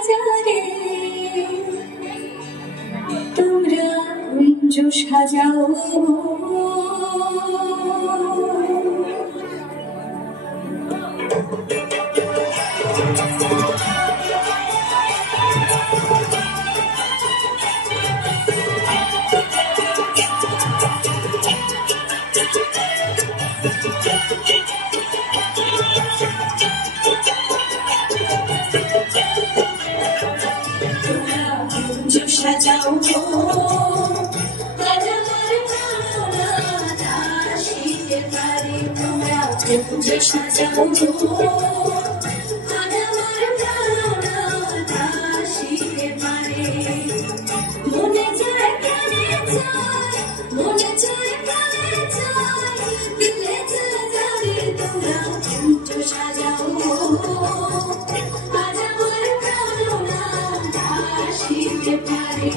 বাজারে তোমরা কুঞ্জ সাজাও সাজাও আজ আমার প্রাণনাথ আসিতে পারে তোমরা কুঞ্জ সাজাও আজ আমার প্রাণনাথ আসিতে পারে মনে চায় প্রাণে চায় মনে চায় প্রাণে চায় দিলে চলে যাবে তোমরা কুঞ্জ সাজাও আজ আমার প্রাণনাথ আসিতে পারে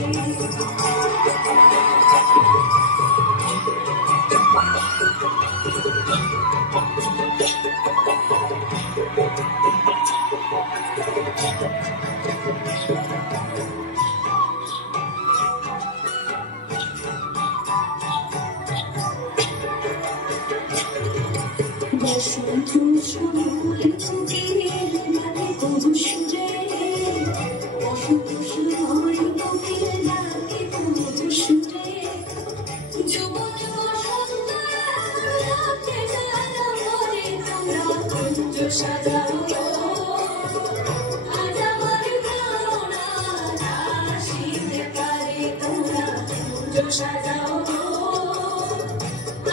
বসন্ত সময় কোকিলের ডাকে কৌশলে বসন্ত সময় কোকিলের ডাকে কৌশলে যুবন বসন্ত রাতে গানা করে তোমরা কুঞ্জ সাজাও আজ আমার প্রাণনাথ আসিতে পারে তোমরা কুঞ্জ সাজাও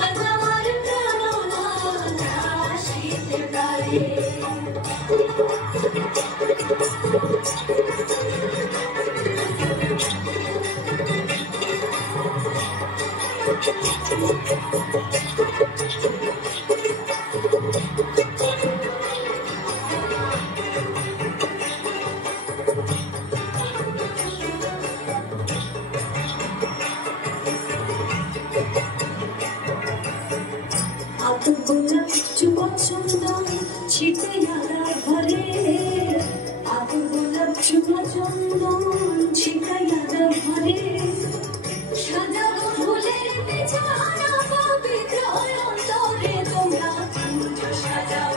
আজ আমার প্রাণনাথ আসিতে পারে গোলাপ চুপা চন্দন ছিটে আলার ঘরে আগুন গোলাপ চুপা চন্দন ছিটে আলার ঘরে সাজানো ফুলের বিছানা পবিত্র অন্তরে তোমরা কুঞ্জ সাজাও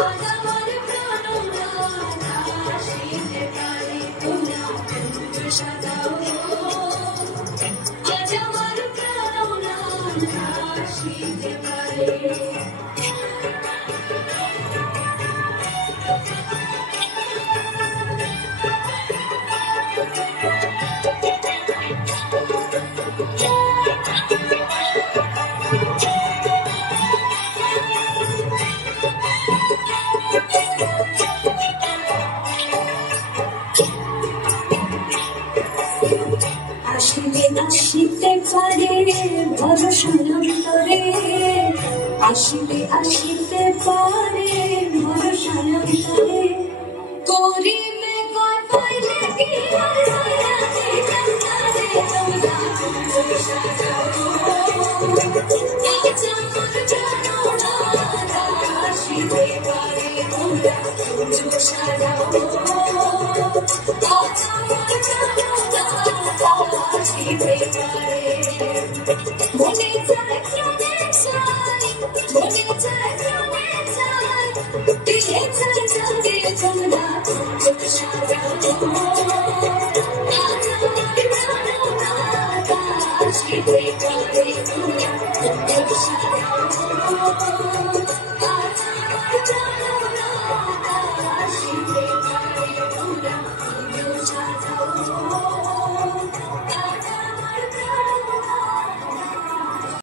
আজ আমার প্রাণনাথ আসিতে পারে তোমরা কুঞ্জ সাজাও আজ আমার প্রাণনাথ আসিতে পারে আসিতে আসিতে পারে ভরসা অন্তরে আসিতে আসিতে পারে ভরসা অন্তরে করিবে কয় পাইলে কি আর রইয়াছে কান্তারে তোমরা কুঞ্জ সাজাও আজ আমার প্রাণনাথ আসিতে পারে তোমরা কুঞ্জ সাজাও আজ আমার প্রাণনাথ আসিতে পারে মনে চায় প্রাণে চায় মনে চায় প্রাণে চায় দিলে চলে যাবে তোমরা কুঞ্জ সাজাও আজ আমার প্রাণনাথ আসিতে পারে তোমরা কুঞ্জ সাজাও